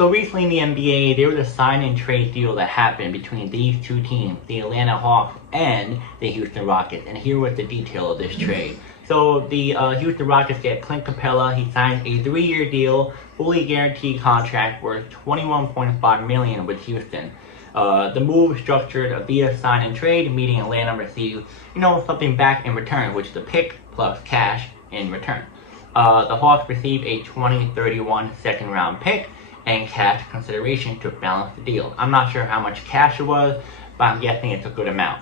So recently in the NBA, there was a sign and trade deal that happened between these two teams, the Atlanta Hawks and the Houston Rockets. And here was the detail of this trade. So the Houston Rockets get Clint Capela. He signed a 3-year deal, fully guaranteed contract worth $21.5 million with Houston. The move structured via sign and trade, meaning Atlanta received, something back in return, which is a pick plus cash in return. The Hawks received a 2031 second round pick and cash consideration to balance the deal. I'm not sure how much cash it was, but I'm guessing it's a good amount.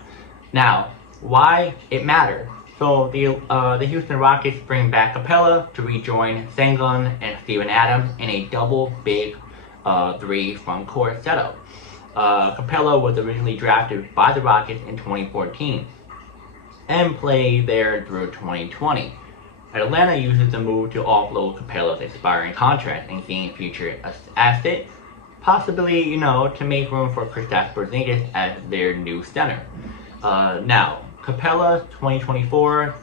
Now, why it mattered? So the Houston Rockets bring back Capela to rejoin Sengun and Steven Adams in a double big 3 front court setup. Capela was originally drafted by the Rockets in 2014 and played there through 2020. Atlanta uses the move to offload Capela's expiring contract and gain future assets, possibly, to make room for Kristaps Porzingis as their new center. Now, Capela's 2024-2025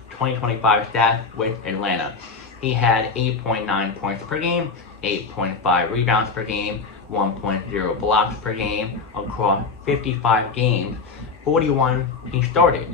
stats with Atlanta. He had 8.9 points per game, 8.5 rebounds per game, 1.0 blocks per game across 55 games. 41 he started.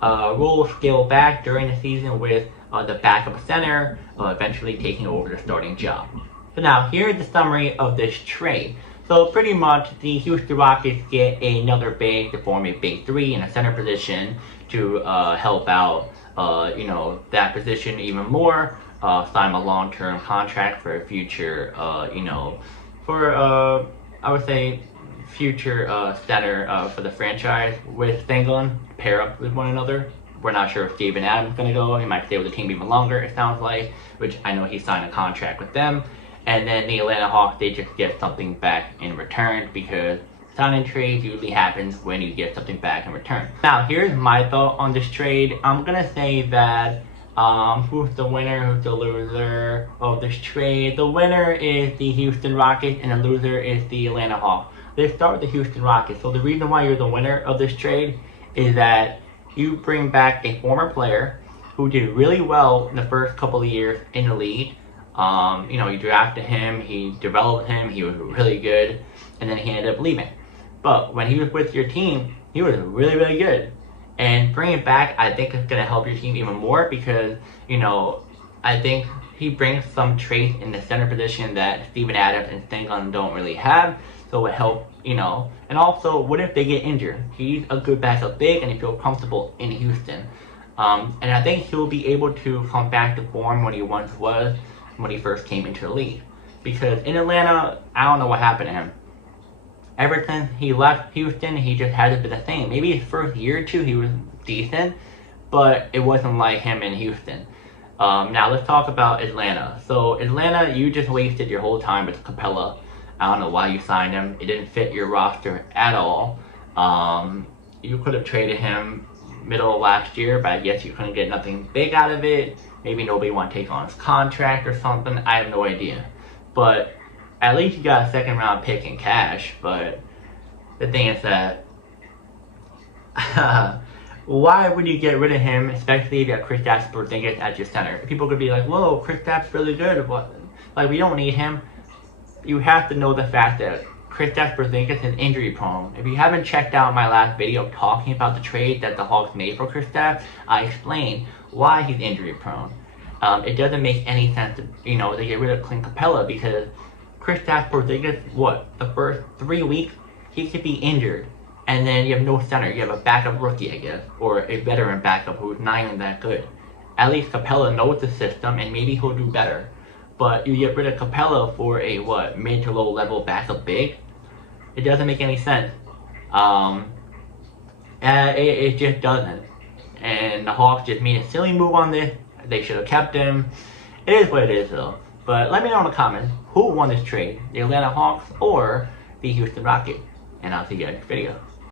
Role scaled back during the season with the backup center eventually taking over the starting job. So now here's the summary of this trade. So pretty much the Houston Rockets get another big to form a big 3 in a center position to help out that position even more. Sign a long-term contract for a future I would say future center for the franchise with Sengun, pair up with one another. We're not sure if Steven Adams is going to go. He might stay with the team even longer, it sounds like, which I know he signed a contract with them. And then the Atlanta Hawks, they just get something back in return because signing trades usually happens when you get something back in return. Now, here's my thought on this trade. I'm going to say that who's the winner, who's the loser of this trade? The winner is the Houston Rockets and the loser is the Atlanta Hawks. Let's start with the Houston Rockets. So the reason why you're the winner of this trade is that you bring back a former player who did really well in the first couple of years in the league. You drafted him, he developed him, he was really good, and then he ended up leaving. But when he was with your team, he was really, really good. And bringing it back, I think it's going to help your team even more because, I think he brings some traits in the center position that Steven Adams and Sengun don't really have. So it helps, And also, what if they get injured? He's a good backup big and he feels comfortable in Houston. And I think he'll be able to come back to form when he once was when he first came into the league. Because in Atlanta, I don't know what happened to him. Ever since he left Houston, he just hasn't been the same. Maybe his first year or two, he was decent, but it wasn't like him in Houston. Now let's talk about Atlanta. So Atlanta, you just wasted your whole time with Capela. I don't know why you signed him. It didn't fit your roster at all. You could have traded him middle of last year, but I guess you couldn't get nothing big out of it. Maybe nobody wanted to take on his contract or something. I have no idea. But at least you got a second round pick in cash. But the thing is that why would you get rid of him, especially if you have Kristaps Porzingis at your center? People could be like, whoa, Kristaps really good. But, we don't need him. You have to know the fact that Kristaps Porzingis is injury prone. If you haven't checked out my last video talking about the trade that the Hawks made for Kristaps, I explained why he's injury prone. It doesn't make any sense to, to get rid of Clint Capela because Kristaps Porzingis, the first 3 weeks, he could be injured. And then you have no center. You have a backup rookie, I guess, or a veteran backup who's not even that good. At least Capela knows the system and maybe he'll do better. But you get rid of Capela for a, mid to low level backup big? It doesn't make any sense. It just doesn't. And the Hawks just made a silly move on this. They should have kept him. It is what it is, though. But let me know in the comments who won this trade, the Atlanta Hawks or the Houston Rockets. And I'll see you guys in the next video.